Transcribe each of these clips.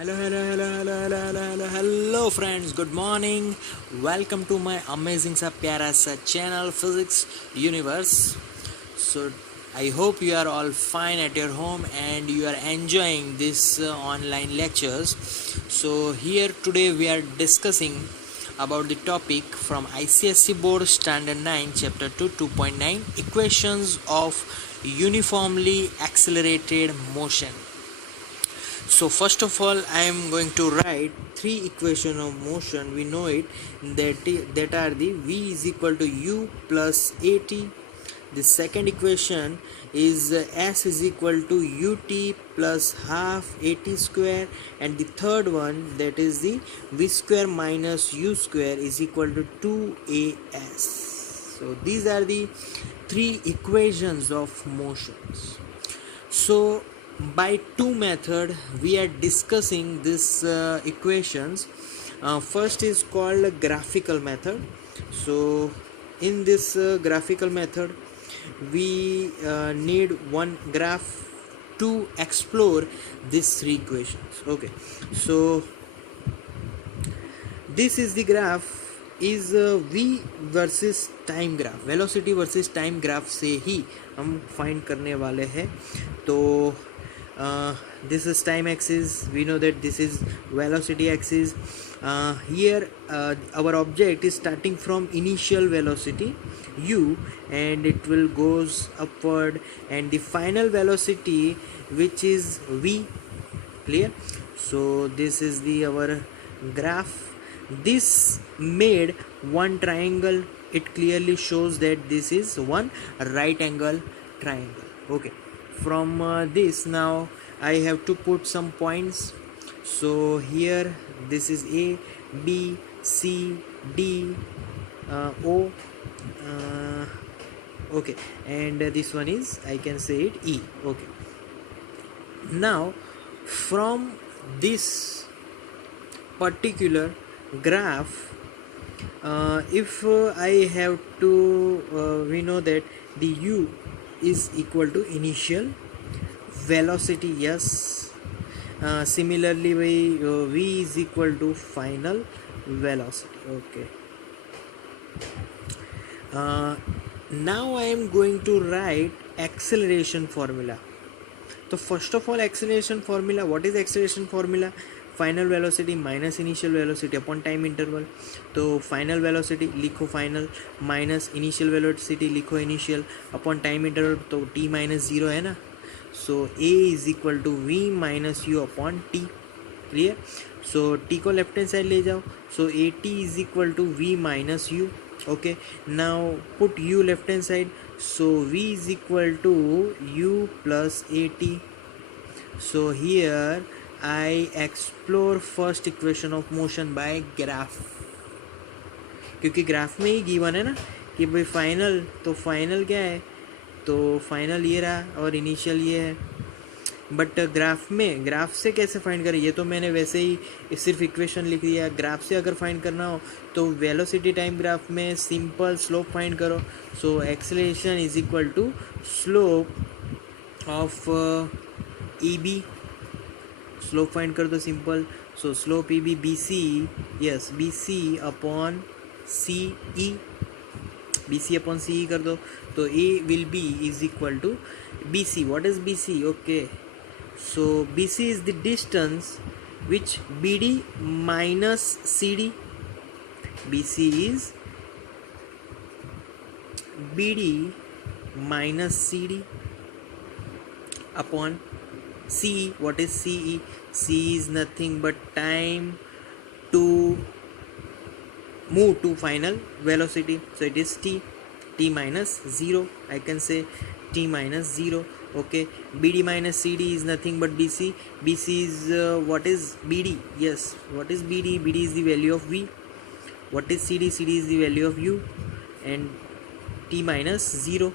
Hello friends, good morning. Welcome to my amazing सा प्यारा सा channel Physics Universe. So I hope you are all fine at your home and you are enjoying this online lectures. So here today we are discussing about the topic from ICSE Board Standard 9 Chapter 2 2.9 Equations of Uniformly Accelerated Motion. So first of all, I am going to write three equations of motion. We know it that are the v is equal to u plus at. The second equation is s is equal to ut plus half at square, and the third one, that is the v square minus u square is equal to 2as. So these are the three equations of motions. So by two method we are discussing these equations. First is called graphical method. So in this graphical method we need one graph to explore these three equations. Okay, so this is the graph is v versus time graph, velocity versus time graph से ही हम फाइंड करने वाले हैं. तो this is time axis, we know that this is velocity axis. Here our object is starting from initial velocity u and it will goes upward, and the final velocity which is v. Clear? So this is the our graph. This made one triangle. It clearly shows that this is one right angle triangle. Okay, from this now I have to put some points. So here this is a, b, c, d, o, okay, and this one is, I can say it, e. Okay, now from this particular graph, if I have to we know that the u is equal to initial velocity. Yes, similarly v is equal to final velocity. Okay, now I am going to write acceleration formula. So first of all, acceleration formula, what is acceleration formula? Final velocity minus initial velocity upon time interval. तो final velocity लिखो final, minus initial velocity लिखो initial, upon time interval तो t minus zero है ना. So a is equal to v minus you upon t. Clear? So t को left hand side ले जाओ. So a t is equal to v minus U. Okay, now put u left hand side. So v is equal to u plus a t. So here I explore first equation of motion by graph, क्योंकि graph में ही गिवन है ना कि भाई फाइनल, तो फाइनल क्या है, तो फाइनल ये रहा और इनिशियल ये है. बट ग्राफ से कैसे फाइंड करें, ये तो मैंने वैसे ही सिर्फ इक्वेशन लिख दिया. ग्राफ से अगर फाइंड करना हो तो वेलोसिटी टाइम ग्राफ में सिंपल स्लोप फाइंड करो. So acceleration is equal to slope of E B. Slope find कर दो simple. So slope E B B C, yes B C upon C E, B C upon C E कर दो. तो A will be is equal to B C. What is B C? Okay, so B C is the distance which B D minus C D. B C is B D minus C D upon CE. What is CE? CE is nothing but time to move to final velocity. So it is t minus 0. I can say t minus 0. Okay, BD minus CD is nothing but BC. BC is what is BD? Yes, what is BD? BD is the value of V. What is CD? CD is the value of U, and t minus 0.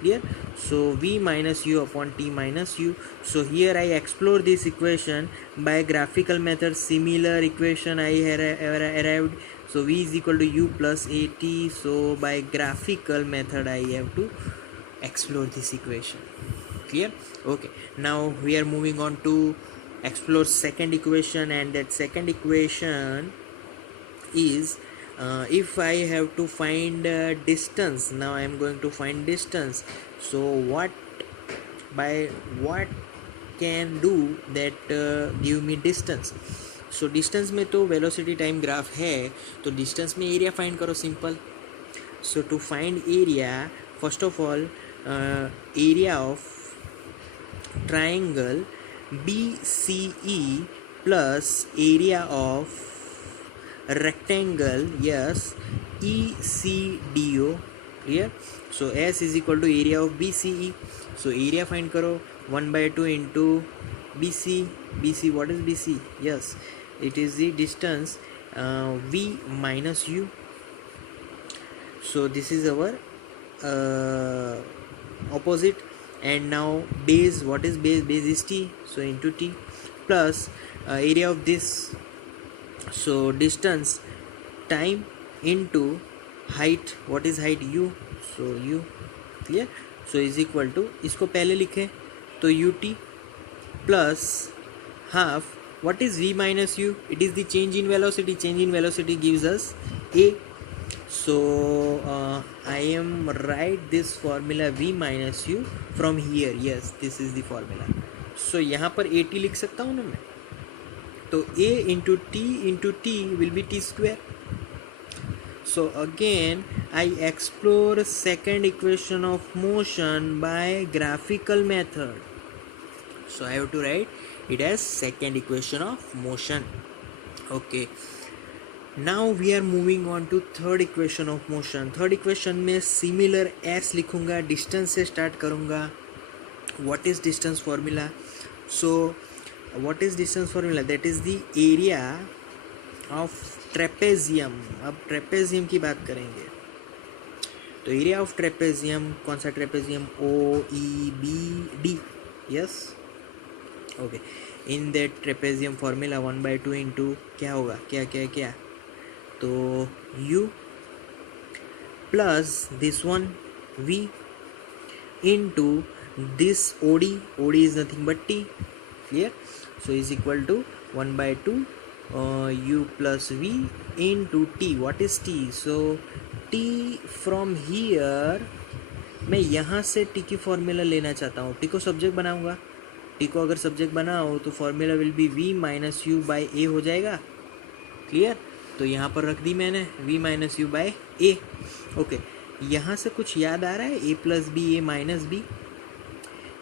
Clear? So v minus u upon t minus u. So here I explore this equation by graphical method. Similar equation I arrived. So v is equal to u plus at. So by graphical method I have to explore this equation. Clear? Okay, now we are moving on to explore second equation, and that second equation is if I have to find distance. Now I am going to find distance. So what can do that give me distance. So distance में तो velocity time graph है, तो distance में area find करो simple. So to find area, first of all area of triangle BCE plus area of rectangle, yes, ECDO. Clear? So S is equal to area of BCE. So area find करो 1/2 into BC. BC, what is BC? Yes, it is the distance V minus U. So this is our opposite. And now base, what is base? Base is T, so into T plus area of this. So distance time into height, what is height? U, so U. Clear? So is equal to, इसको पहले लिखे तो UT plus half, what is V minus U? It is the change in velocity. Change in velocity gives us A. So I am write this formula V minus U from here. Yes, this is the formula. So यहाँ पर AT लिख सकता हूँ ना मैं, तो A into T will be T square. So again I explore second equation of motion by graphical method. So I have to write it as second equation of motion. Okay, now we are moving on to third equation of motion. Third equation में similar S लिखूंगा, distance से start करूँगा. What is distance formula? So what is distance formula? That is the area of trapezium. अब trapezium की बात करेंगे, तो area of trapezium, कौन सा trapezium? OEBD. Yes, okay. In that trapezium formula 1/2 into क्या होगा, क्या तो U plus this one V into this OD. OD is nothing but T. Clear? So is equal to 1/2 U plus V into T. What is T? So T from here, मैं यहाँ से T की फॉर्मूला लेना चाहता हूँ. T को सब्जेक्ट बनाऊँगा. T को अगर सब्जेक्ट बनाओ तो formula will be V minus you by a हो जाएगा. क्लियर? तो यहाँ पर रख दी मैंने V minus you by A. Okay, यहाँ से कुछ याद आ रहा है? A plus B A minus B,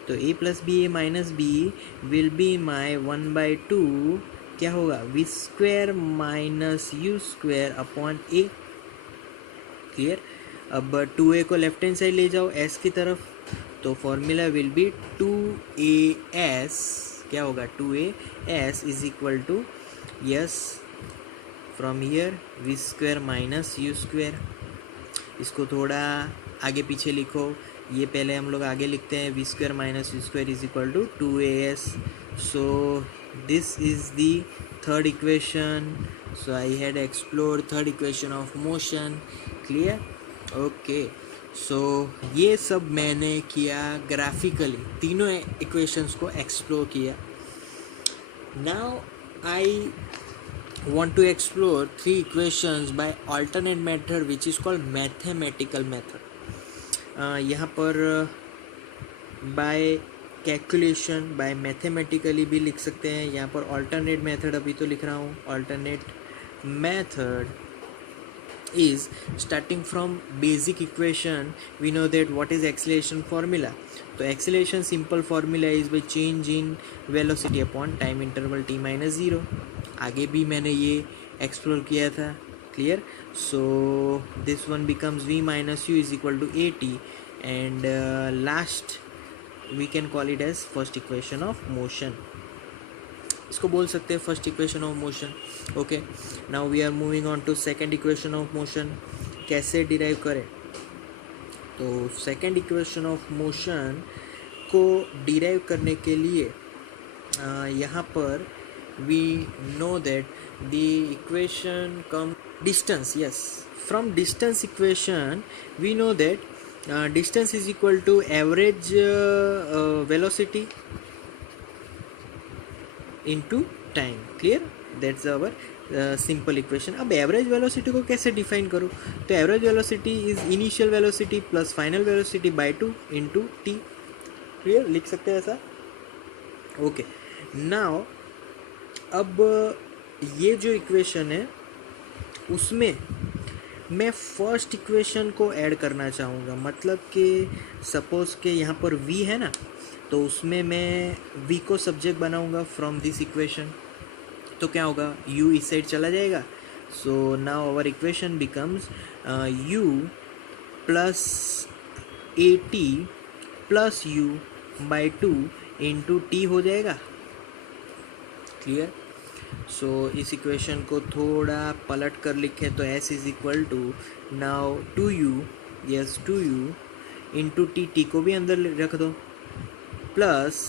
तो A plus B A minus B will be my 1/2 क्या होगा? V square minus you square upon A. Clear? अब 2a को लेफ्ट हैंड साइड ले जाओ s की तरफ, तो फॉर्मूला विल बी 2as. क्या होगा? 2as is equal to, yes, from here v square minus you square. इसको थोड़ा आगे पीछे लिखो. ये पहले हम लोग आगे लिखते हैं, v square minus you square is equal to 2as. So this is the third equation. So I had explore third equation of motion. Clear? Okay, so ये सब मैंने किया ग्राफिकली, तीनों इक्वेशंस को एक्सप्लोर किया. Now I want to explore three equations by alternate method which is called mathematical method. यहाँ पर by calculation, by mathematically भी लिख सकते हैं. यहाँ पर alternate method अभी तो लिख रहा हूँ. alternate method is starting from basic equation. We know that what is acceleration formula. तो acceleration simple formula is by change in velocity upon time interval t minus 0. आगे भी मैंने ये एक्सप्लोर किया था. Clear? So this one becomes v minus U is equal to at, and last we can call it as first equation of motion. इसको बोल सकते हैं first equation of motion. Okay, now we are moving on to second equation of motion. कैसे derive करें? तो second equation of motion को derive करने के लिए यहाँ पर we know that the equation come distance. Yes, from distance equation we know that distance is equal to average velocity into time. Clear? That's our simple equation. अब average velocity को कैसे डिफाइन करूँ? तो average velocity is initial velocity plus final velocity bye 2 into T. Clear? लिख सकते हैं ऐसा. Okay. Now अब ये जो इक्वेशन है उसमें मैं फर्स्ट इक्वेशन को ऐड करना चाहूँगा. मतलब कि सपोज के यहाँ पर v है ना, तो उसमें मैं v को सब्जेक्ट बनाऊँगा फ्रॉम दिस इक्वेशन. तो क्या होगा? u इस साइड चला जाएगा. So now our equation becomes u plus A T plus u by 2 into T हो जाएगा. क्लियर? सो इस इक्वेशन को थोड़ा पलट कर लिखें तो s is equal to now 2u, yes 2u into T को भी अंदर रख दो, प्लस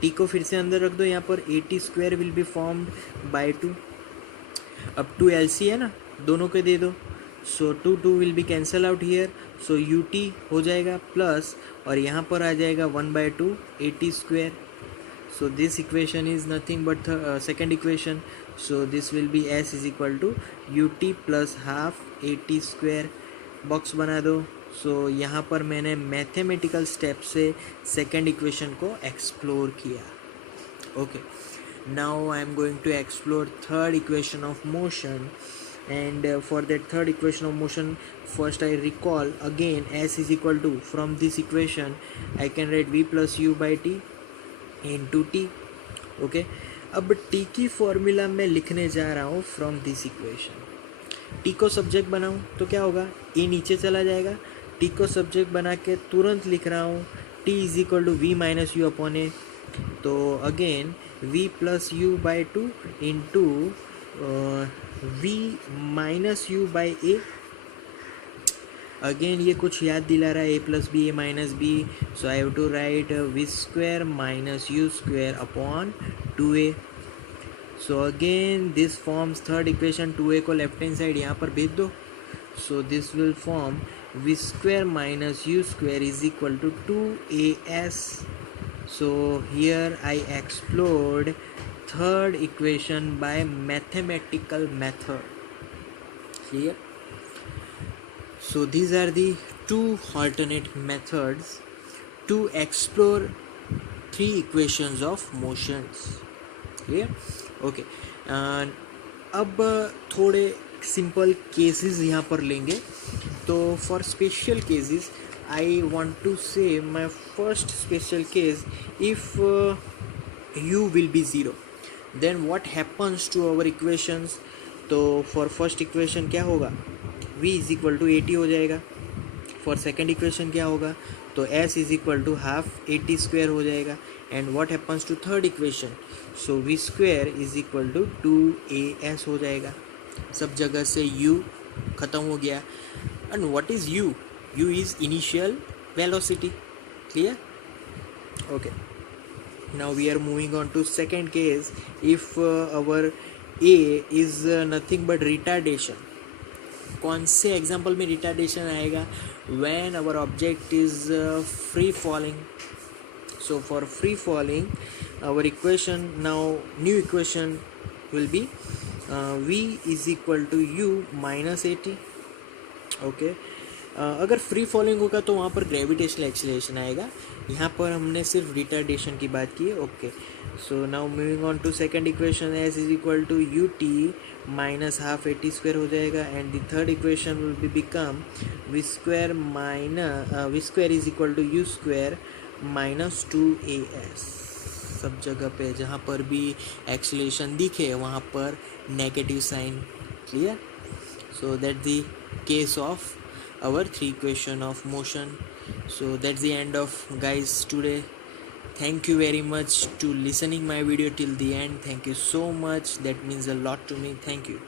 टी को फिर से अंदर रख दो. यहाँ पर ए T square will be formed by 2. अब 2 LC है ना, दोनों के दे दो. सो 2 will be cancel out here. So U T हो जाएगा प्लस, और यहाँ पर आ जाएगा 1/2 ए T square. So this equation is nothing but the second equation. So this will be s is equal to ut plus half at square. Box बना दो. So यहाँ पर मैंने मैथमेटिकल स्टेप से सेकेंड इक्वेशन को एक्सप्लोर किया. Okay. Now I am going to explore third equation of motion. And for that third equation of motion, first I recall again s is equal to, from this equation I can write v plus u by t into T. Okay. अब टी की फॉर्मूला मैं लिखने जा रहा हूँ from this equation. T को सब्जेक्ट बनाऊँ तो क्या होगा? ए नीचे चला जाएगा. टी को सब्जेक्ट बना के तुरंत लिख रहा हूँ t is equal to v minus you upon a. तो again v plus u by 2 into v minus you by a. Again ये कुछ याद दिला रहा है, a plus B A minus b. So I have to write v square minus you square upon 2a. So again this forms third equation. 2a को left hand side यहाँ पर भेज दो. So this will form we square minus you square is equal to 2as. So here I explored third equation by mathematical method. Clear? So these are the two alternate methods to explore three equations of motions. Clear? Okay. अब थोड़े simple cases यहाँ पर लेंगे. तो for special cases I want to say my first special case, if u will be 0 then what happens to our equations. तो for first equation क्या होगा? v is equal to A T हो जाएगा. For second equation क्या होगा? तो s is equal to half A T square हो जाएगा. And what happens to third equation? So v square is equal to 2as हो जाएगा. सब जगह से u ख़त्म हो गया. And what is u? u is initial velocity. Clear? Okay. now we are moving on to second case. if our a is nothing but retardation. कौन से एग्जाम्पल में रिटार्डेशन आएगा? When our object is free falling. So for free falling our equation, now new equation will be v is equal to u minus A T. Okay. अगर free falling होगा तो वहाँ पर gravitational acceleration आएगा. यहाँ पर हमने सिर्फ रिटार्डेशन की बात की है. Okay. So now moving on to second equation, s is equal to U T minus half A T square हो जाएगा. And the third equation will be become V square is equal to U square minus 2as. सब जगह पे जहाँ पर भी एक्सीलरेशन दिखे वहाँ पर negative sign. Clear? So that the case of our three equation of motion. So that's the end of guys today. Thank you very much to listening my video till the end. Thank you so much. That means a lot to me. Thank you.